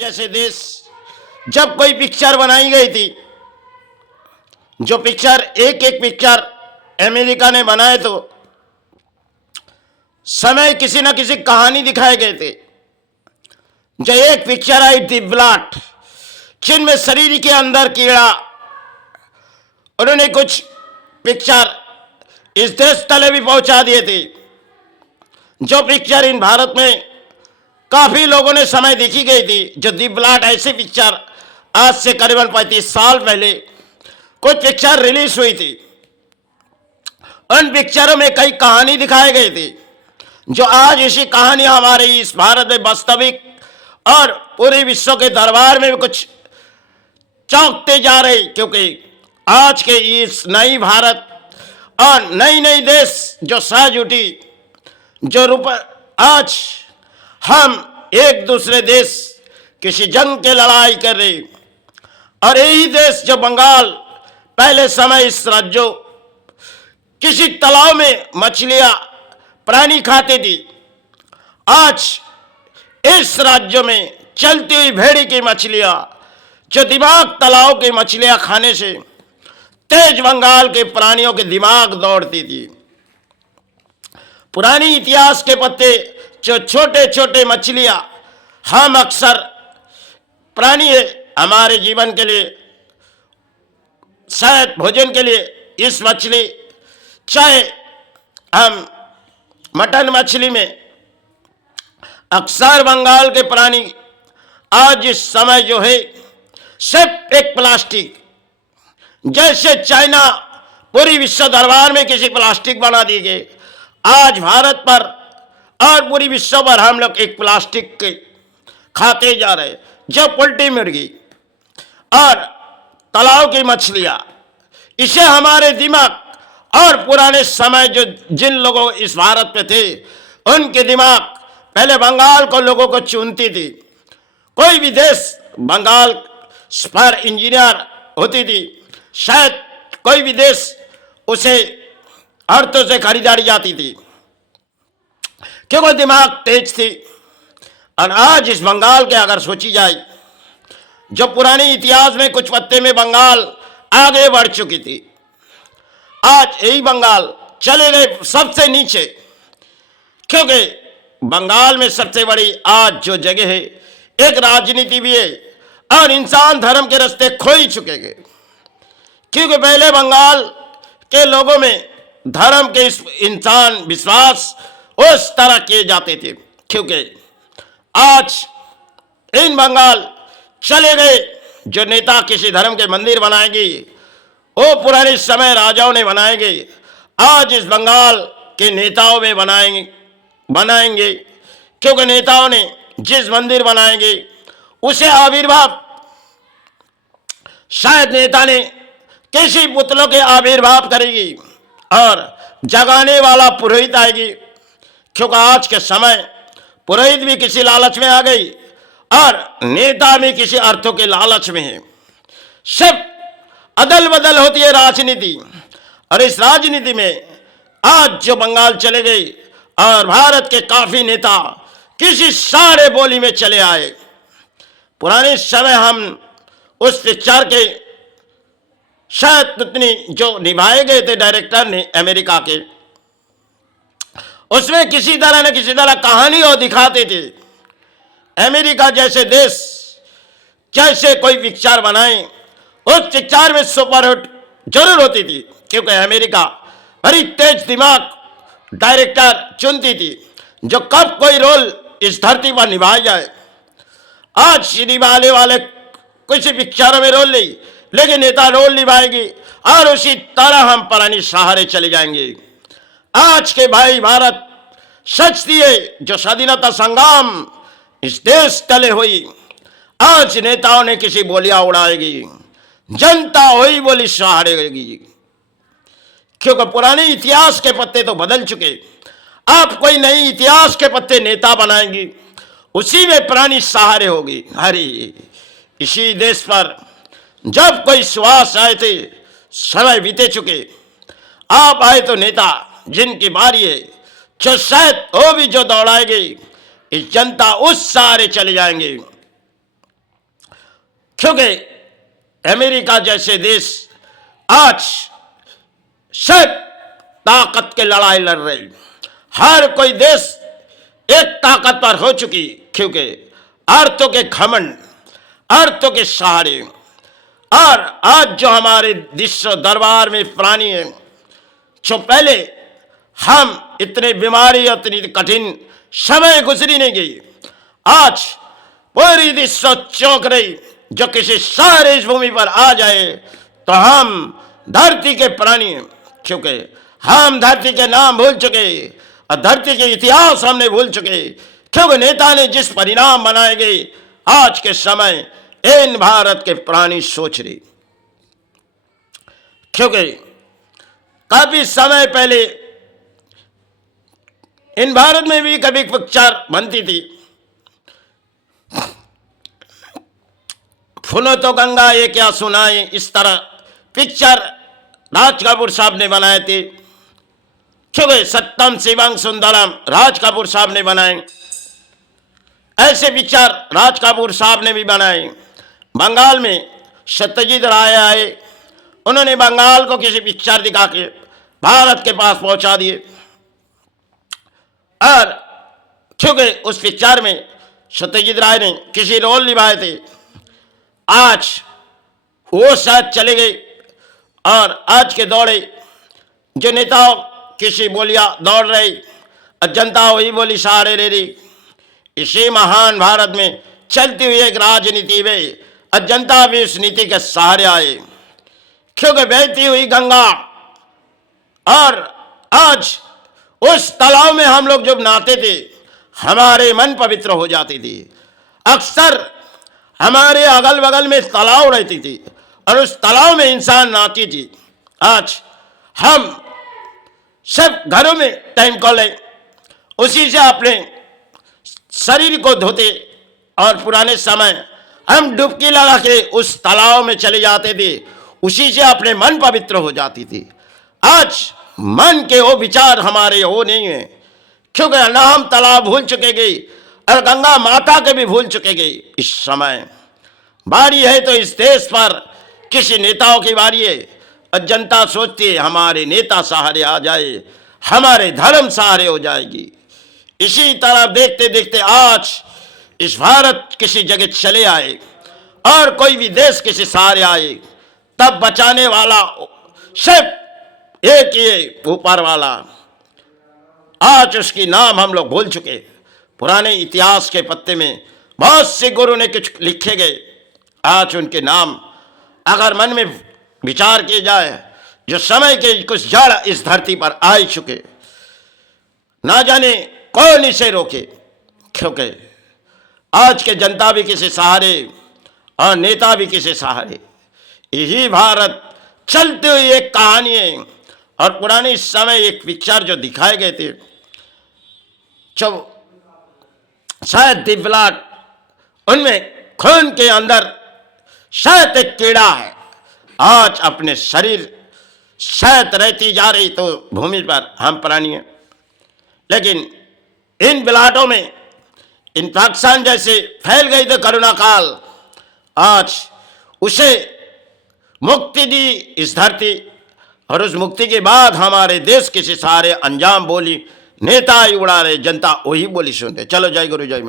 जैसे देश जब कोई पिक्चर बनाई गई थी, जो पिक्चर एक एक पिक्चर अमेरिका ने बनाए तो समय किसी न किसी कहानी दिखाए गए थे। जो एक पिक्चर आई थी ब्लॉट, चीन में शरीर के अंदर कीड़ा, उन्होंने कुछ पिक्चर इस देश तले भी पहुंचा दिए थे। जो पिक्चर इन भारत में काफी लोगों ने समय देखी गई थी। जो दी ब्लॉट ऐसी पिक्चर आज से करीबन 35 साल पहले कुछ पिक्चर रिलीज हुई थी। उन पिक्चरों में कई कहानी दिखाए गए थे, जो आज इसी कहानी हमारे इस भारत में वास्तविक और पूरे विश्व के दरबार में भी कुछ चौंकते जा रहे, क्योंकि आज के इस नई भारत और नई नई देश जो साज उठी, जो रूप आज हम एक दूसरे देश किसी जंग के लड़ाई कर रहे, और यही देश जो बंगाल पहले समय इस राज्यों किसी तालाब में मछलियां प्राणी खाते थी, आज इस राज्य में चलती हुई भेड़ी की मछलियां जो दिमाग तालाब की मछलियां खाने से तेज बंगाल के प्राणियों के दिमाग दौड़ती थी। पुरानी इतिहास के पत्ते जो छोटे छोटे मछलियां हम अक्सर प्राणी है हमारे जीवन के लिए, शायद भोजन के लिए इस मछली, चाहे हम मटन मछली में अक्सर बंगाल के प्राणी आज इस समय जो है सिर्फ एक प्लास्टिक, जैसे चाइना पूरी विश्व दरबार में किसी प्लास्टिक बना दी गई, आज भारत पर और पूरी विश्व पर हम लोग एक प्लास्टिक के खाते जा रहे। जो पोल्ट्री मुर्गी और तालाब की मछलियां, इसे हमारे दिमाग और पुराने समय जो जिन लोगों इस भारत में थे उनके दिमाग पहले बंगाल को लोगों को चुनती थी। कोई भी देश बंगाल पर इंजीनियर होती थी, शायद कोई भी देश उसे अर्थों से खरीदारी जाती थी, क्योंकि दिमाग तेज थी। और आज इस बंगाल के अगर सोची जाए, जो पुराने इतिहास में कुछ पत्ते में बंगाल आगे बढ़ चुकी थी, आज यही बंगाल चले गए सबसे नीचे, क्योंकि बंगाल में सबसे बड़ी आज जो जगह है एक राजनीति भी है, और इंसान धर्म के रास्ते खो ही चुके हैं। क्योंकि पहले बंगाल के लोगों में धर्म के इस इंसान विश्वास उस तरह किए जाते थे, क्योंकि आज इन बंगाल चले गए जो नेता किसी धर्म के मंदिर बनाएंगे, वो पुराने समय राजाओं ने बनाएंगे, आज इस बंगाल के नेताओं में बनाएंगे, क्योंकि नेताओं ने जिस मंदिर बनाएंगे उसे आविर्भाव, शायद नेता ने किसी पुतलों के आविर्भाव करेगी और जगाने वाला पुरोहित आएगी, क्योंकि आज के समय पुरोहित भी किसी लालच में आ गई और नेता भी किसी अर्थों के लालच में है। सिर्फ अदल बदल होती है राजनीति, और इस राजनीति में आज जो बंगाल चले गए और भारत के काफी नेता किसी सारे बोली में चले आए। पुराने समय हम उस पिक्चर के शायद उतनी जो निभाए गए थे डायरेक्टर ने अमेरिका के, उसमें किसी तरह न किसी तरह कहानी और दिखाते थे। अमेरिका जैसे देश जैसे कोई पिक्चर बनाए, उस पिक्चर में सुपरहिट जरूर होती थी, क्योंकि अमेरिका बड़ी तेज दिमाग डायरेक्टर चुनती थी जो कब कोई रोल इस धरती पर निभाया जाए। आज निभाने वाले किसी पिक्चरों में रोल नहीं, लेकिन नेता रोल निभाएगी और उसी तरह हम पुरानी सहारे चले जाएंगे। आज के भाई भारत सच दिए जो स्वाधीनता संग्राम इस देश तले हुई, आज नेताओं ने किसी बोलियां उड़ाएगी, जनता वही बोली सहारेगी, क्योंकि पुराने इतिहास के पत्ते तो बदल चुके। आप कोई नई इतिहास के पत्ते नेता बनाएंगी, उसी में पुरानी सहारे होगी। अरे इसी देश पर जब कोई सुहास आए थे, समय बीते चुके, आप आए तो नेता जिनकी बारी है, जो शायद वो भी जो दौड़ाएंगे, इस जनता उस सहारे चले जाएंगे। क्योंकि अमेरिका जैसे देश आज सब ताकत के लड़ाई लड़ रहे, हर कोई देश एक ताकतवर हो चुकी, क्योंकि अर्थों के घमंड, अर्थों के सहारे। और आज जो हमारे विश्व दरबार में प्राणी है, जो पहले हम इतने बीमारी और इतनी कठिन समय गुजरी नहीं गई, आज पूरी विश्व चौंक रही। जो किसी सारे इस भूमि पर आ जाए तो हम धरती के प्राणी हैं, क्योंकि हम धरती के नाम भूल चुके और धरती के इतिहास हमने भूल चुके, क्योंकि नेता ने जिस परिणाम बनाए गए आज के समय इन भारत के प्राणी सोच रही। क्योंकि काफी समय पहले इन भारत में भी कभी पिक्चर बनती थी, फूलो तो गंगा ये क्या सुनाए, इस तरह पिक्चर राज कपूर साहब ने बनाए थे। क्योंकि सत्यम शिवम सुंदरम राज कपूर साहब ने बनाए, ऐसे पिक्चर राज कपूर साहब ने भी बनाए। बंगाल में सत्यजीत राय आए, उन्होंने बंगाल को किसी पिक्चर दिखा के भारत के पास पहुंचा दिए। और क्योंकि उस पिक्चर में सत्यजीत राय ने किसी रोल निभाए थे, आज वो शायद चले गए। और आज के दौरे जो नेताओं किसी बोलियां दौड़ रही और जनता वही बोली सहारे ले रही, इसी महान भारत में चलती हुई एक राजनीति में और जनता भी उस नीति के सहारे आए। क्योंकि बहती हुई गंगा, और आज उस तालाब में हम लोग जब नहाते थे हमारे मन पवित्र हो जाती थी। अक्सर हमारे अगल बगल में तालाब रहती थी और उस तालाब में इंसान नहाती थी। आज हम सब घरों में टाइम कॉल है, उसी से अपने शरीर को धोते, और पुराने समय हम डुबकी लगा के उस तालाब में चले जाते थे, उसी से अपने मन पवित्र हो जाती थी। आज मन के वो विचार हमारे वो नहीं है, क्योंकि ना हम तालाब भूल चुके गए और गंगा माता के भी भूल चुके गए। इस समय बारी है तो इस देश पर किसी नेताओं की बारी है, और जनता सोचती है हमारे नेता सहारे आ जाए, हमारे धर्म सहारे हो जाएगी। इसी तरह देखते देखते आज इस भारत किसी जगह चले आए और कोई भी देश किसी सहारे आए, तब बचाने वाला सिर्फ एक ही है, ऊपर वाला। आज उसकी नाम हम लोग भूल चुके। पुराने इतिहास के पत्ते में बहुत से गुरु ने कुछ लिखे गए, आज उनके नाम अगर मन में विचार किए जाए, जो समय के कुछ जड़ इस धरती पर आ चुके, ना जाने कौन इसे रोके। क्योंकि आज के जनता भी किसी सहारे और नेता भी किसी सहारे, यही भारत चलते हुए एक कहानी है। और पुराने समय एक पिक्चर जो दिखाए गए थे, जो शायद दिव्यलाट, उनमें खून के अंदर शायद एक कीड़ा है, आज अपने शरीर शायद रहती जा रही तो भूमि पर हम प्राणी हैं, लेकिन इन बिलाटों में इन्फेक्शन जैसे फैल गई तो कोरोना काल, आज उसे मुक्ति दी इस धरती, और उस मुक्ति के बाद हमारे देश किसी सारे अंजाम बोली नेता ही उड़ा रहे, जनता वही बोली सुनते। चलो जय गुरु जय मैं।